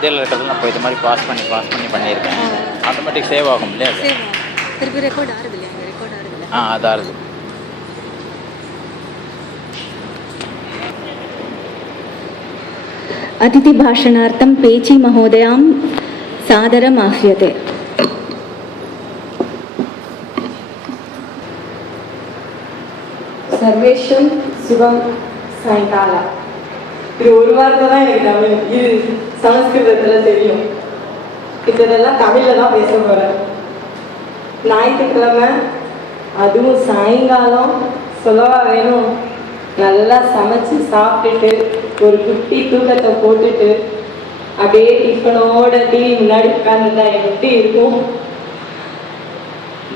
மத்தியில் இருக்கிறதுல நான் இது மாதிரி பாஸ் பண்ணி பண்ணியிருக்கேன். ஆட்டோமேட்டிக் சேவ் ஆகும் இல்லையா? திருப்பி ரெக்கார்ட் ஆகுது இல்லையா? ரெக்கார்ட் ஆகுது இல்லை? அது ஆகுது. अतिथि भाषणार्थं पेची महोदयां सादरम् आह्व्यते. सर्वेषं शुभं सायंकालः. இது ஒரு வார்த்தை தான் எனக்கு தமிழ், இது சமஸ்கிருதத்தில் தெரியும். இதெல்லாம் தமிழில் தான் பேச போகிறேன். ஞாயிற்றுக்கிழமை அதுவும் சாயங்காலம் சொல்லவா வேணும், நல்லா சமைச்சு சாப்பிட்டுட்டு ஒரு குட்டி தூக்கத்தை போட்டுட்டு அப்படியே டிஃபனோட டிவி முன்னாடி உட்காந்துட்டா எப்படி இருக்கும்?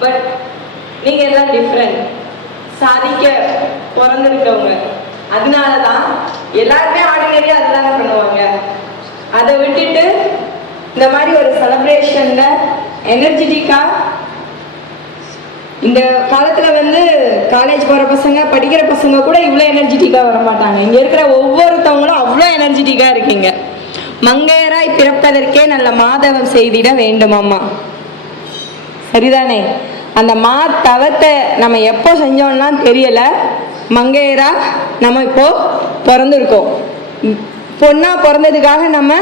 பட் நீங்கள் எல்லாம் டிஃப்ரெண்ட், சாதிக்க பிறந்திருக்கவங்க. அதனால தான் எல்லாருமே ஆர்டினரியாக அதுதானே பண்ணுவாங்க. அதை விட்டுட்டு இந்த மாதிரி ஒரு செலிப்ரேஷனில் எனர்ஜெட்டிக்காக, இந்த காலத்தில் வந்து காலேஜ் போகிற பசங்க படிக்கிற பசங்க கூட இவ்வளோ எனர்ஜெட்டிக்காக வர மாட்டாங்க. இங்கே இருக்கிற ஒவ்வொருத்தவங்களும் அவ்வளோ எனர்ஜெட்டிக்காக இருக்கீங்க. மங்கையராய் பிறப்பதற்கே நல்ல மாதவம் செய்திட வேண்டும் அம்மா, சரிதானே? அந்த தவத்தை நம்ம எப்போ செஞ்சோம்னா தெரியல. மங்கையரா நம்ம இப்போ பிறந்திருக்கோம். பொண்ணா பிறந்ததுக்காக நம்ம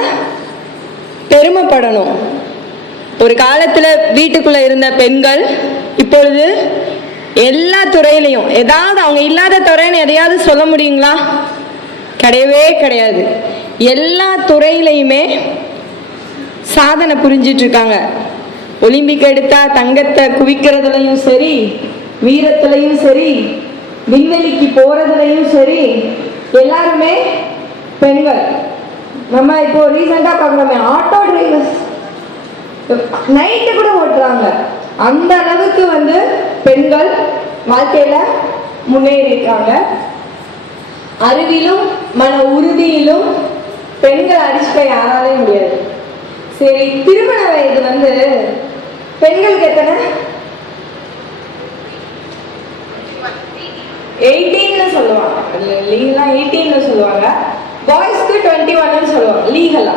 பெருமைப்படணும். ஒரு காலத்துல வீட்டுக்குள்ள இருந்த பெண்கள் இப்பொழுது எல்லா துறையிலையும், ஏதாவது அவங்க இல்லாத துறைன்னு எதையாவது சொல்ல முடியுங்களா? கிடையவே கிடையாது. எல்லா துறையிலையுமே சாதனை புரிஞ்சிட்டு இருக்காங்க. ஒலிம்பிக் எடுத்தா தங்கத்தை குவிக்கிறதுலையும் சரி, வீரத்திலையும் சரி, விண்வெளிக்கு போறதுலையும் சரி, எல்லாருமே பெண்கள். நம்ம இப்போ ரீசெண்டா பார்க்கலாமே, ஆட்டோ டிரைவர்ஸ் நைட்டு கூட ஓட்டுறாங்க. அந்த அளவுக்கு வந்து பெண்கள் வாழ்க்கையில முன்னேறி இருக்காங்க. அறிவிலும் மன உறுதியிலும் பெண்கள் அடிச்சுக்க யாராலே முடியாது. சரி, திருமண வயது வந்து பெண்களுக்கு எத்தனை? 18 சொல்லுவாங்க. லீகலா 18 சொல்லுவாங்க. பாய்ஸ்க்கு 21 சொல்லுவாங்க லீகலா.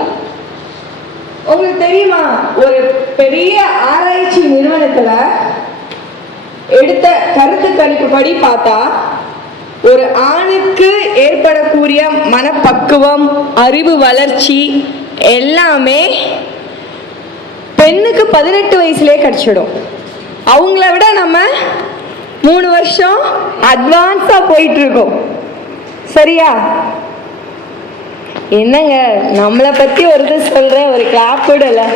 உங்களுக்கு தெரியுமா, ஒரு பெரிய ஆராய்ச்சி நிறுவனத்துல எடுத்த கருத்து கணிப்புப்படி பார்த்தா, ஒரு ஆணுக்கு ஏற்படக்கூடிய மனப்பக்குவம், அறிவு வளர்ச்சி எல்லாமே பெண்ணுக்கு 18 வயசுலேயே கிடைச்சிடும். அவங்கள விட நம்ம 3 வருஷம் அட்வான்ஸா போயிட்டு இருக்கோம். சரியா? என்னங்க, நம்மளை பத்தி ஒரு இது சொல்றேன், ஒரு கிளாப் கூட இல்லை.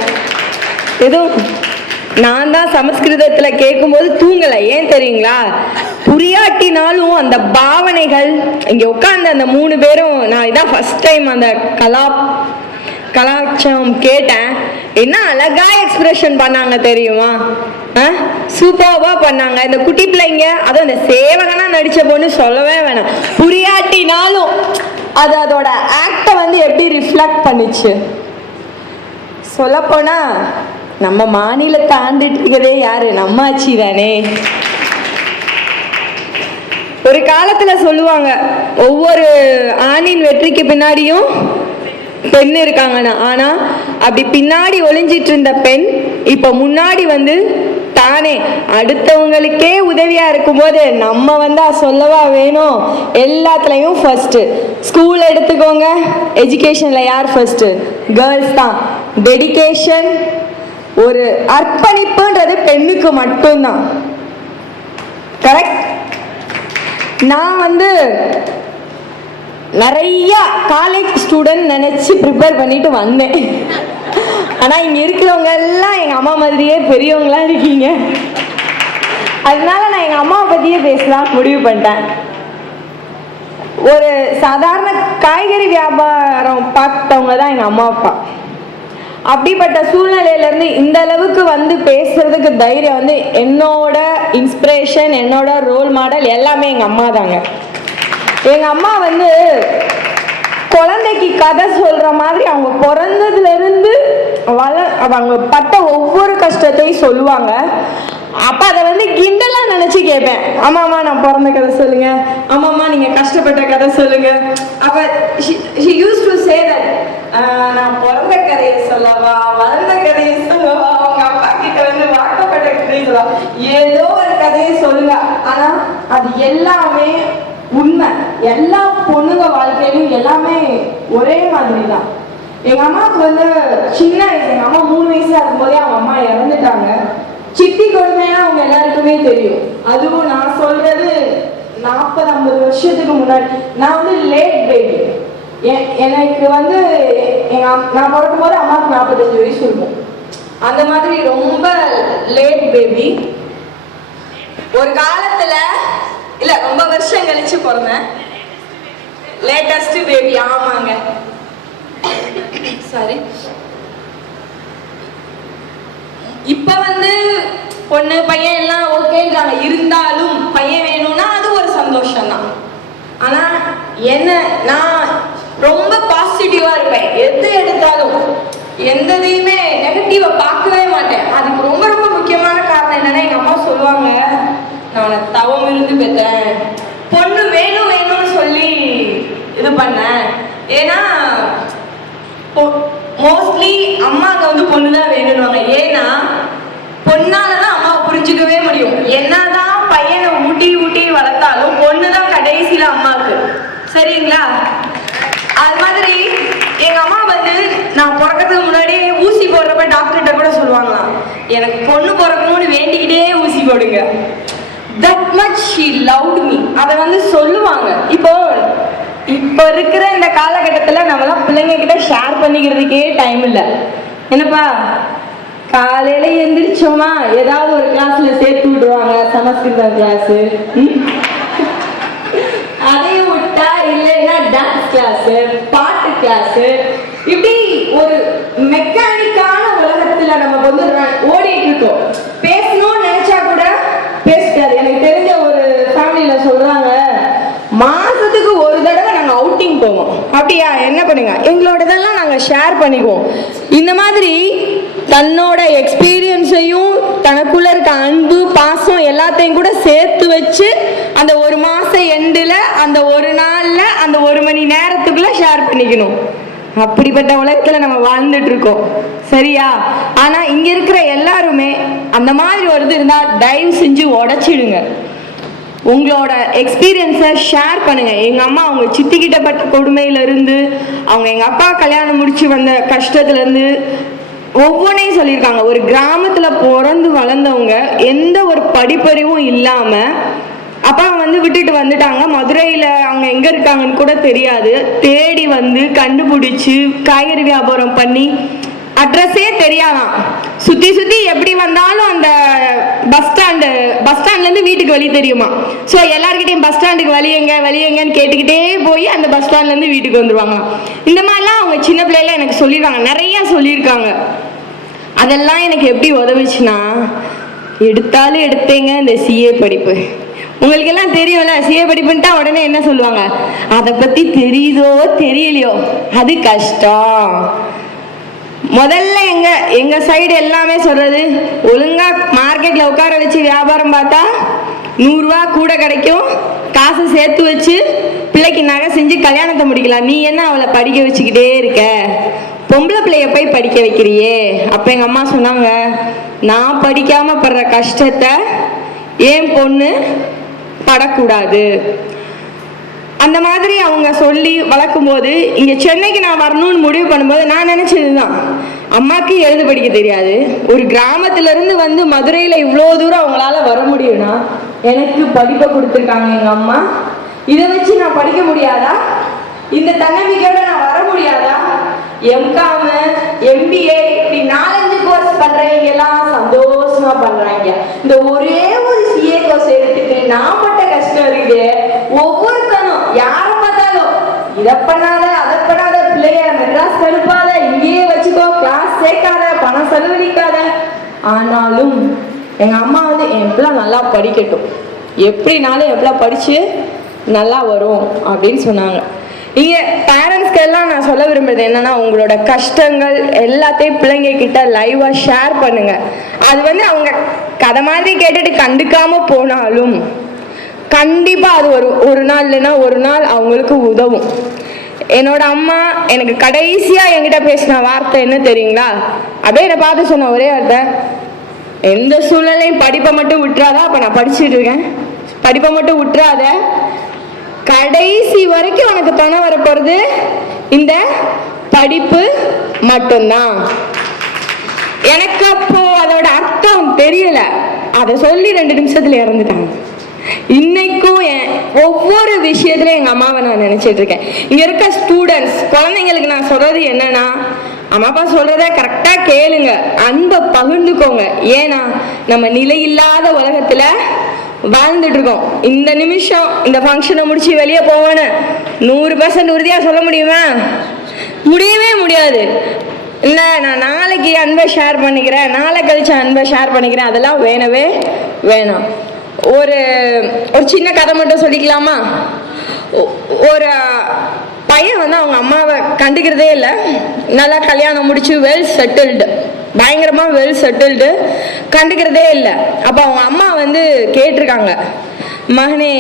எதுவும் நான் தான் சமஸ்கிருதத்துல கேட்கும்போது தூங்கலை. ஏன் தெரியுங்களா? புரியாட்டினாலும் அந்த பாவனைகள், இங்க உட்கார்ந்து அந்த 3 பேரும், நான் இதான் ஃபர்ஸ்ட் டைம் அந்த கலாச்சாரம் கேட்டேன். என்ன அழகா எக்ஸ்பிரஷன் பண்ணாங்க தெரியுமா? சூப்பர்வா பண்ணாங்க. இந்த குட்டி பிள்ளைங்க, அதுவும் அந்த சேவகனா நடிச்ச பொண்ணு சொல்லவே வேணாம். புரியாட்டினாலும் அது அதோட ஆக்டை வந்து எப்படி ரிஃப்ளெக்ட் பண்ணிச்சு. சொல்லப்போனா நம்ம மாநிலத்தை ஆண்டுட்டு இருக்கிறதே யாரு? நம்ம ஆட்சி தானே. ஒரு காலத்துல சொல்லுவாங்க, ஒவ்வொரு ஆணின் வெற்றிக்கு பின்னாடியும் பெண் இருக்காங்கன்னா. ஆனா அப்படி பின்னாடி ஒளிஞ்சிட்டு இருந்த பெண் இப்ப முன்னாடி வந்து தானே அடுத்தவங்களுக்கே உதவியா இருக்கும்போது நம்ம வந்து சொல்லவா வேணும்? எல்லாத்துலயும் ஃபர்ஸ்ட். ஸ்கூல் எடுத்துக்கோங்க, எஜுகேஷன்ல யார் ஃபர்ஸ்ட்? கேர்ள்ஸ் தான். டெடிகேஷன், ஒரு அர்ப்பணிப்புன்றது பெண்ணுக்கு மட்டும்தான். கரெக்ட்? நான் வந்து நிறைய காலேஜ் ஸ்டூடெண்ட் நினைச்சு ப்ரிப்பேர் பண்ணிட்டு வந்தேன். ஆனா இங்க இருக்கிறவங்க எல்லாம் எங்க அம்மா மாதிரியே பெரியவங்களா இருக்கீங்க. அதனால நான் எங்க அம்மாவை பத்தியே பேசலாம் முடிவு பண்ணிட்டேன். ஒரு சாதாரண காய்கறி வியாபாரம் பார்த்தவங்க தான் எங்க அம்மா அப்பா. அப்படிப்பட்ட சூழ்நிலையில இருந்து இந்த அளவுக்கு வந்து பேசுறதுக்கு தைரியம் வந்து என்னோட இன்ஸ்பிரேஷன், என்னோட ரோல் மாடல் எல்லாமே எங்க அம்மா தாங்க. எங்க அம்மா வந்து குழந்தைக்கு கதை சொல்ற மாதிரி அவங்க பிறந்ததுல இருந்து அவங்க பட்ட ஒவ்வொரு கஷ்டத்தையும் சொல்லுவாங்க. அப்ப அதை வந்து கிண்டலா நினைச்சு கேட்பேன். ஆமாம்மா நான் பிறந்த கதை சொல்லுங்க, ஆமாம்மா நீங்க கஷ்டப்பட்ட கதை சொல்லுங்க. அப்ப she used to say that நான் பிறந்த கதையை சொல்லவா, வளர்ந்த கதையை சொல்லவா, அவங்க அப்பா கிட்ட வந்து வாக்கப்பட்ட கதையை சொல்லவா, ஏதோ ஒரு கதையை சொல்லுங்க. ஆனா அது எல்லாமே உண்மை. எல்லா பொண்ணுங்க வாழ்க்கையிலும் எல்லாமே ஒரே மாதிரி தான். எங்க அம்மாவுக்கு வந்து சின்ன வயசு, எங்க அம்மா 3 வயசா இருக்கும்போதே அவங்க அம்மா இறந்துட்டாங்க. சித்தி கொடுமையா அவங்க எல்லாருக்குமே தெரியும். அதுவும் நான் சொல்றது 40-50 வருஷத்துக்கு முன்னாடி. நான் வந்து லேட் பேபி. எனக்கு வந்து நான் பிறக்கும் போது அம்மாவுக்கு 45 வயசு இருக்கும். அந்த மாதிரி ரொம்ப லேட் பேபி. ஒரு காலத்துல இல்ல ரொம்ப வருஷம் கழிச்சு பிறந்தேன். Latest baby. ஆமாங்க, சாரி. இப்ப வந்து பொண்ணு பையன் எல்லாம் ஓகேன்றாங்க. இருந்தாலும் பையன் வேணும்னா அது ஒரு சந்தோஷம் தான். ஆனா என்ன, நான் ரொம்ப பாசிட்டிவா இருப்பேன். எது எடுத்தாலும் எந்ததையுமே நெகட்டிவா பார்க்கவே மாட்டேன். அதுக்கு ரொம்ப ரொம்ப முக்கியமான காரணம் என்னன்னா, எங்க அம்மா சொல்லுவாங்க, நான் தவம் இருந்து பெற்றேன், பொண்ணு வேணும் வேணும்னு சொல்லி இது பண்ணேன். ஏன்னா மோஸ்ட்லி அம்மாங்க வந்து பொண்ணுதான் வேணும்னுவாங்க. ஏன்னா பொண்ணாலதான் அம்மாவை புரிஞ்சுக்கவே முடியும். என்னதான் பையனை ஊட்டி ஊட்டி வளர்த்தாலும் பொண்ணுதான் கடைசியில அம்மாவுக்கு. சரிங்களா? அது மாதிரி எங்க அம்மா வந்து நான் பிறக்கிறதுக்கு முன்னாடியே ஊசி போடுறப்ப டாக்டர்கிட்ட கூட சொல்லுவாங்களாம், எனக்கு பொண்ணு பிறக்கணும்னு வேண்டிக்கிட்டே ஊசி போடுங்க. That much she loved me. அதை வந்து சொல்லுவாங்க. இப்போ இருக்கிற இந்த காலகட்டத்துல நம்மளாம் பிள்ளைங்க கிட்ட ஷேர் பண்ணிக்கிறதுக்கே டைம் இல்லை. என்னப்பா காலையில எந்திரிச்சோமா ஏதாவது ஒரு கிளாஸ்ல சேர்த்து விடுவாங்க, சமஸ்கிருதம் கிளாஸ். அதையும் விட்டா இல்லைன்னா டான்ஸ் கிளாஸ், பாட்டு கிளாஸ், இப்படி ஒரு மெக்கானிக்கான உலகத்துல நம்ம வந்து ஓடிட்டு இருக்கோம். பேசணும்னு நினைச்சா கூட பேசிட்டாரு. எனக்கு தெரிஞ்ச ஒரு ஃபேமிலியில சொல்றாங்க, மாசத்துக்கு ஒரு தடவை நாங்க அவுட்டிங் போவோம். அப்படியா, என்ன பண்ணுங்க, எங்களோடதெல்லாம் நாங்க ஷேர் பண்ணிக்குவோம். இந்த மாதிரி தன்னோட எக்ஸ்பீரியன்ஸையும் தனக்குள்ள இருக்க அன்பு பாசம் எல்லாத்தையும் கூட சேர்த்து வச்சு அந்த ஒரு மாச எண்டில் அந்த ஒரு நாள்ல அந்த 1 மணி நேரத்துக்குள்ள ஷேர் பண்ணிக்கணும். அப்படிப்பட்ட உலகத்துல நம்ம வாழ்ந்துட்டு இருக்கோம். சரியா? ஆனா இங்க இருக்கிற எல்லாருமே அந்த மாதிரி ஒரு இது இருந்தா தயவு செஞ்சு உடைச்சிடுங்க. உங்களோட எக்ஸ்பீரியன்ஸை ஷேர் பண்ணுங்க. எங்க அம்மா அவங்க சித்திக்கிட்ட பட்ட கொடுமையில இருந்து, அவங்க எங்க அப்பா கல்யாணம் முடிச்சு வந்த கஷ்டத்துல இருந்து ஒவ்வொன்றையும் சொல்லியிருக்காங்க. ஒரு கிராமத்துல பிறந்து வளர்ந்தவங்க, எந்த ஒரு படிப்பறிவும் இல்லாம அப்பா வந்து விட்டுட்டு வந்துட்டாங்க. மதுரையில அவங்க எங்க இருக்காங்கன்னு கூட தெரியாது. தேடி வந்து கண்டுபிடிச்சு காய்கறி வியாபாரம் பண்ணி அட்ரஸே தெரியாதான். சுத்தி சுத்தி எப்படி வந்தாலும் அந்த பஸ் ஸ்டாண்ட்ல இருந்து வீட்டுக்கு வழி தெரியுமா. ஸோ எல்லார்கிட்டையும் பஸ் ஸ்டாண்டுக்கு வழியங்கன்னு கேட்டுக்கிட்டே போய் அந்த பஸ் ஸ்டாண்ட்ல இருந்து வீட்டுக்கு வந்துருவாங்களாம். இந்த மாதிரிலாம் அவங்க சின்ன பிள்ளைல எனக்கு சொல்லியிருக்காங்க, நிறைய சொல்லியிருக்காங்க. அதெல்லாம் எனக்கு எப்படி உதவுச்சுன்னா, எடுத்தாலும் எடுத்தேங்க இந்த சிஏ படிப்பு. உங்களுக்கு எல்லாம் தெரியும்ல, சிஏ படிப்புன்ட்டா உடனே என்ன சொல்லுவாங்க, அதை பத்தி தெரியுதோ தெரியலையோ அது கஷ்டம். முதல்ல எங்க சைடு எல்லாமே சொல்றது, ஒழுங்கா மார்க்கெட்ல உட்கார வச்சு வியாபாரம் பார்த்தா 100 ரூபா கூட கிடைக்கும், காசு சேர்த்து வச்சு பிள்ளைக்கு நகை செஞ்சு கல்யாணத்தை முடிக்கலாம். நீ என்ன அவளை படிக்க வச்சுக்கிட்டே இருக்க, பொம்பளை பிள்ளைய போய் படிக்க வைக்கிறியே. அப்ப எங்க அம்மா சொன்னாங்க, நான் படிக்காம படுற கஷ்டத்தை ஏன் பொண்ணு படக்கூடாது. அந்த மாதிரி அவங்க சொல்லி வளர்க்கும் போது, இங்க சென்னைக்கு நான் வரணும்னு முடிவு பண்ணும்போது நான் நினைச்சதுதான், அம்மாக்கு எழுத படிக்க தெரியாது, ஒரு கிராமத்துல இருந்து வந்து மதுரையில இவ்வளோ தூரம் அவங்களால வர முடியும்னா எனக்கு படிப்பை கொடுத்துருக்காங்க எங்க அம்மா. இதை வச்சு நான் படிக்க முடியாதா? இந்த தன்னம்பிக்கையோட நான் வர முடியாதா? எம்காம், எம்பிஏ இப்படி 4-5 கோர்ஸ் பண்றவங்க எல்லாம் சந்தோஷமா பண்றாங்க. இந்த ஒரே ஒரு சிஏ கோர்ஸ் எடுத்துட்டு நான் பட்ட கஷ்டம் இருக்குது. ஒவ்வொருத்தனும் யார பார்த்தாலும் இதை பண்ணாத அதை பண்ணாத, பிள்ளைய மெட்ராஸ் அனுப்பாத, இங்கேயே வச்சுக்கோ, கிளாஸ் சேர்க்காத, பணம் செலவழிக்காத. ஆனாலும் எங்க அம்மா வந்து என் பிள்ளை நல்லா படிக்கட்டும், எப்படினாலும் எவ்வளோ படிச்சு நல்லா வரும் அப்படின்னு சொன்னாங்க. நீங்க பேரண்ட்ஸ்க்கு எல்லாம் நான் சொல்ல விரும்புறது என்னன்னா, உங்களோட கஷ்டங்கள் எல்லாத்தையும் பிள்ளைங்க கிட்ட லைவா ஷேர் பண்ணுங்க. அது வந்து அவங்க கதை மாதிரி கேட்டுட்டு கண்டுக்காம போனாலும் கண்டிப்பா அது ஒரு நாள் இல்லைன்னா ஒரு நாள் அவங்களுக்கு உதவும். என்னோட அம்மா எனக்கு கடைசியா என்கிட்ட பேசின வார்த்தை என்ன தெரியுங்களா? அப்படியே என்னை பார்த்து சொன்ன ஒரே வார்த்தை, எந்த சூழ்நிலையும் படிப்பை மட்டும் விட்டுறாதா. அப்ப நான் படிச்சுட்டு இருக்கேன், படிப்பை மட்டும் விட்டுறாத, கடைசி வரைக்கும் உனக்கு துணை வரப்போறது இந்த படிப்பு மட்டும்தான். எனக்கு அப்போ அதோட அர்த்தம் தெரியல. அதை சொல்லி 2 நிமிஷத்துல இறந்துட்டாங்க. இன்னைக்கும் ஒவ்வொரு விஷயத்துல எங்க அம்மாவை நான் நினைச்சிட்டு இருக்கேன். இங்க இருக்க ஸ்டூடெண்ட்ஸ் குழந்தைங்களுக்கு நான் சொல்றது என்னன்னா, அம்மா அப்பா சொல்றத கரெக்டா கேளுங்க, அன்பை பகிர்ந்துக்கோங்க. ஏன்னா நம்ம நிலையில்லாத உலகத்துல வாழ்ந்துட்டு இருக்கோம். இந்த நிமிஷம் இந்த ஃபங்க்ஷனை முடிச்சு வெளியே போவேன்னு 100% உறுதியா சொல்ல முடியுமா? முடியவே முடியாது. இல்லை நான் நாளைக்கு அன்பை ஷேர் பண்ணிக்கிறேன், நாளை கழிச்சு அன்பை ஷேர் பண்ணிக்கிறேன், அதெல்லாம் வேணவே வேணாம். ஒரு சின்ன கதை மட்டும் சொல்லிக்கலாமா? ஒரு பையன் வந்து அவங்க அம்மாவை கண்டுக்கிறதே இல்லை, நல்லா கல்யாணம் முடிச்சு வெல் செட்டில்டு, பயங்கரமா வெல் செட்டில்டு, கண்டுக்கிறதே இல்லை. அப்போ அவங்க அம்மா வந்து கேட்டிருக்காங்க, மகனே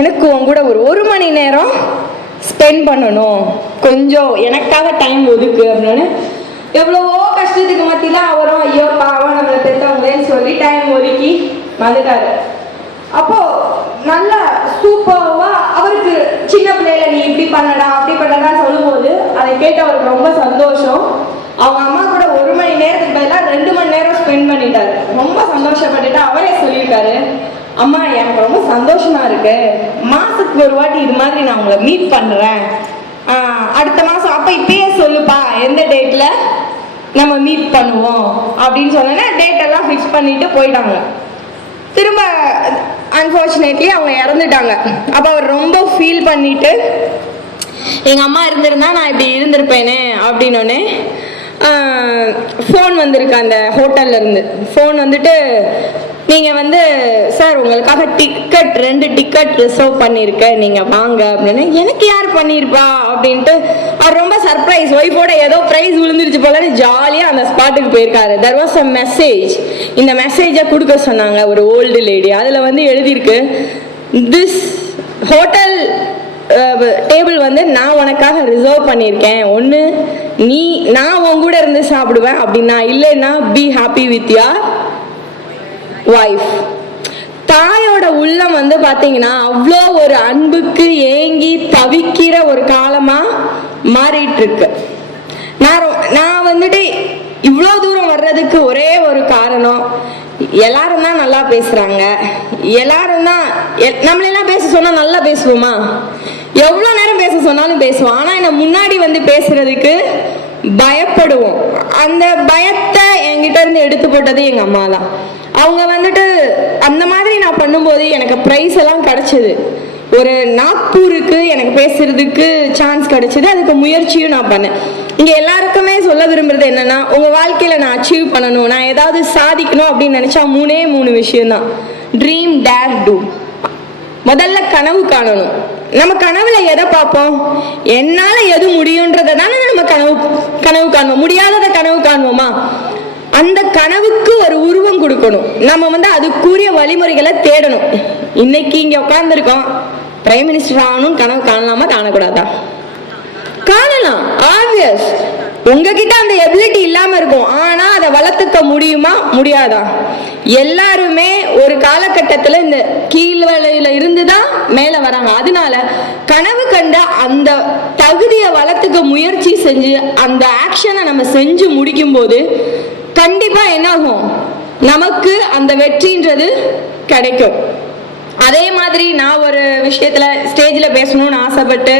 எனக்கு உன் கூட ஒரு மணி நேரம் ஸ்பெண்ட் பண்ணணும், கொஞ்சம் எனக்காக டைம் ஒதுக்கு அப்படின்னு. எவ்வளவோ கஷ்டத்துக்கு மத்தியில அவரும் ஐயோ பாவம் நம்மளை பெற்றவங்களேன்னு சொல்லி டைம் ஒதுக்கி வந்துட்டாரு. அப்போ நல்ல சூப்பர்வா அவருக்கு சின்ன பிள்ளைல நீ இப்படி பண்ணடா அப்படி பண்ணடா சொல்லும்போது அதை கேட்டு அவருக்கு ரொம்ப சந்தோஷம். அவங்க அம்மா கூட 1 மணி நேரத்துக்கு பதிலாக 2 மணி நேரம் ஸ்பெண்ட் பண்ணிட்டாரு. ரொம்ப சந்தோஷப்பட்டுட்டு அவரே சொல்லியிருக்காரு, அம்மா எனக்கு ரொம்ப சந்தோஷமா இருக்கு, மாசத்துக்கு ஒரு வாட்டி இது மாதிரி நான் உங்களை மீட் பண்றேன், அடுத்த மாசம் அப்ப இப்பயே சொல்லுப்பா எந்த டேட்ல நம்ம மீட் பண்ணுவோம் அப்படின்னு சொன்னோன்னா டேட் எல்லாம் ஃபிக்ஸ் பண்ணிட்டு போயிட்டாங்க. திரும்ப அன்பார்ச்சுனேட்லி அவங்க இறந்துட்டாங்க. அப்ப அவர் ரொம்ப ஃபீல் பண்ணிட்டு, எங்க அம்மா இருந்திருந்தா நான் இப்படி இருந்திருப்பேனே அப்படின்னு ஃபோன் வந்திருக்கு அந்த ஹோட்டல்ல இருந்து. ஃபோன் வந்துட்டு, நீங்க வந்து சார் உங்களுக்காக 2 டிக்கெட் ரிசர்வ் பண்ணியிருக்கேன், நீங்க வாங்க அப்படின்னு. எனக்கு யார் பண்ணியிருப்பா அப்படின்ட்டு அவர் ரொம்ப சர்ப்ரைஸ், ஒய்ஃபோட ஏதோ ப்ரைஸ் விழுந்துருச்சு போல ஜாலியா அந்த ஸ்பாட்டுக்கு போயிருக்காரு. There was a message. இந்த மெசேஜை கொடுக்க சொன்னாங்க ஒரு ஓல்டு லேடி. அதுல வந்து எழுதியிருக்கு, திஸ் ஹோட்டல் டேபிள் வந்து நான் உனக்காக ரிசர்வ் பண்ணியிருக்கேன், ஒன்று நான் உன் கூட இருந்து சாப்பிடுவேன் அப்படின்னா, இல்லைன்னா be happy with your wife. தாயோட உள்ளம் வந்து பாத்தீங்கன்னா அவ்வளோ ஒரு அன்புக்கு ஏங்கி தவிக்கிற ஒரு காலமா மாறிட்டு இருக்கு. நான் வந்துட்டு இவ்வளோ தூரம் வர்றதுக்கு ஒரே ஒரு காரணம், எல்லாரும் தான் நல்லா பேசுறாங்க, எல்லாரும் தான் நம்மளெல்லாம் பேச சொன்னா நல்லா பேசுவோமா? எவ்வளோ நேரம் பேச சொன்னாலும் பேசுவோம். ஆனா என்ன முன்னாடி வந்து பேசுறதுக்கு பயப்படுவோம். அந்த பயத்தை என்கிட்ட இருந்து எடுத்து போட்டது எங்க அம்மா தான். அவங்க வந்துட்டு அந்த மாதிரி நான் பண்ணும்போது எனக்கு ப்ரைஸ் எல்லாம் கிடைச்சது. ஒரு நாக்பூருக்கு எனக்கு பேசுறதுக்கு சான்ஸ் கிடைச்சது. அதுக்கு முயற்சியும் நான் பண்ணேன். இங்க எல்லாருக்குமே சொல்ல விரும்புறது என்னன்னா, உங்க வாழ்க்கையில நான் அச்சீவ் பண்ணணும், நான் ஏதாவது சாதிக்கணும் அப்படின்னு நினைச்சா 3 விஷயம் தான். Dream, dare, do. முதல்ல கனவு காணணும். நம்ம கனவுல எதை பார்ப்போம்? என்னால எது முடியும்ன்றதை தானே நம்ம கனவு காணுவோம். முடியாததை கனவு காணுவோமா? அந்த கனவுக்கு ஒரு உருவம் கொடுக்கணும். நம்ம வந்து அதுக்குரிய வழிமுறைகளை தேடணும். இன்னைக்கு இங்க உட்கார்ந்துருக்கோம், பிரைம் மினிஸ்டர் ஆகணும் கனவு காணலாமா காணக்கூடாதா? காணலாம், ஆப்வியஸ். உங்ககிட்ட அந்த எபிலிட்டி இல்லாம இருக்கும், ஆனா அதை வளர்த்துக்க முடியுமா முடியாதா? எல்லாருமே ஒரு காலகட்டத்துல இந்த கீழ்வலையில இருந்துதான் மேல வராங்க. அதனால கனவு கண்ட அந்த தகுதியை வளர்த்துக்க முயற்சி செஞ்சு அந்த ஆக்ஷனை நம்ம செஞ்சு முடிக்கும் போது கண்டிப்பா என்ன ஆகும்? நமக்கு அந்த வெற்றின்றது கிடைக்கும். அதே மாதிரி நான் ஒரு விஷயத்துல ஸ்டேஜ்ல பேசணும்னு ஆசைப்பட்டு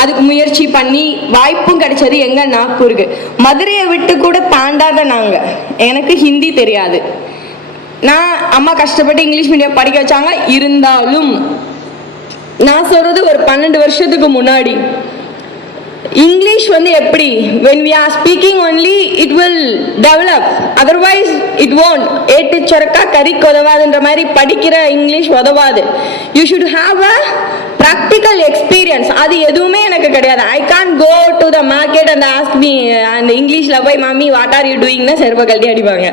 அதுக்கு முயற்சி பண்ணி வாய்ப்பும் கிடைச்சது எங்க நாக்பூருக்கு. மதுரையை விட்டு கூட தாண்டாத நாங்க. எனக்கு ஹிந்தி தெரியாது. நான் அம்மா கஷ்டப்பட்டு இங்கிலீஷ் மீடியம் படிக்க வச்சாங்க. இருந்தாலும் நான் சொல்றது ஒரு 12 வருஷத்துக்கு முன்னாடி இங்கிலீஷ் வந்து எப்படி when we are speaking only it will develop, otherwise it won't. ஏட்டு சொரக்கா கறிக்கு உதவாதுன்ற மாதிரி படிக்கிற இங்கிலீஷ் உதவாது. you should have a practical experience. அது எதுவுமே எனக்கு கிடையாது. I can't go to the market and ask me and இங்கிலீஷ்ல போய் மம்மி வாட் ஆர் யூ டூயிங்னா செருப்ப கழட்டி அடிப்பாங்க.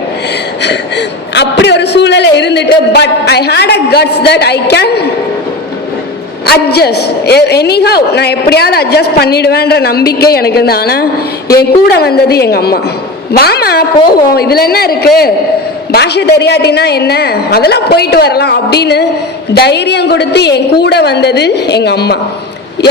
அப்படி ஒரு சூழல இருந்துட்டு but I had a guts that I can adjust anyhow, நான் எப்படியாவது அட்ஜஸ்ட் பண்ணிடுவேன்ற நம்பிக்கை எனக்கு இருந்தது. ஆனால் என் கூட வந்தது எங்கள் அம்மா. வாமா போவோம், இதில் என்ன இருக்கு, பாஷை தெரியாட்டினா என்ன, அதெல்லாம் போயிட்டு வரலாம் அப்படின்னு தைரியம் கொடுத்து என் கூட வந்தது எங்கள் அம்மா.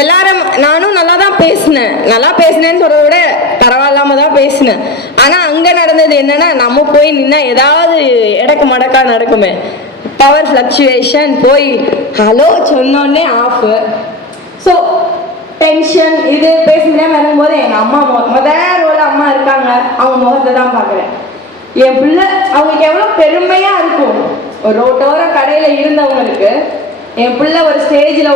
எல்லாரும் நானும் நல்லா தான் பேசினேன், நல்லா பேசினேன்னு சொல்றத விட பரவாயில்லாம தான் பேசினேன். ஆனால் அங்கே நடந்தது என்னன்னா, நம்ம போய் நின்னா ஏதாவது எடக்கு மடக்கா நடக்குமே, பவர் ஃப்ளக்சுவேஷன், போய் ஹலோ சொன்னோடனே ஆஃப். ஸோ டென்ஷன் இது பேசினேன் வரும்போது எங்கள் அம்மா முதல் ரோல் அம்மா இருக்காங்க, அவங்க முகத்தை தான் பார்க்குறேன். என் பிள்ளை அவங்களுக்கு எவ்வளோ பெருமையாக இருக்கும். ஒரு ரோட்டோர கடையில் இருந்தவங்களுக்கு என் பிள்ளை ஒரு ஸ்டேஜில்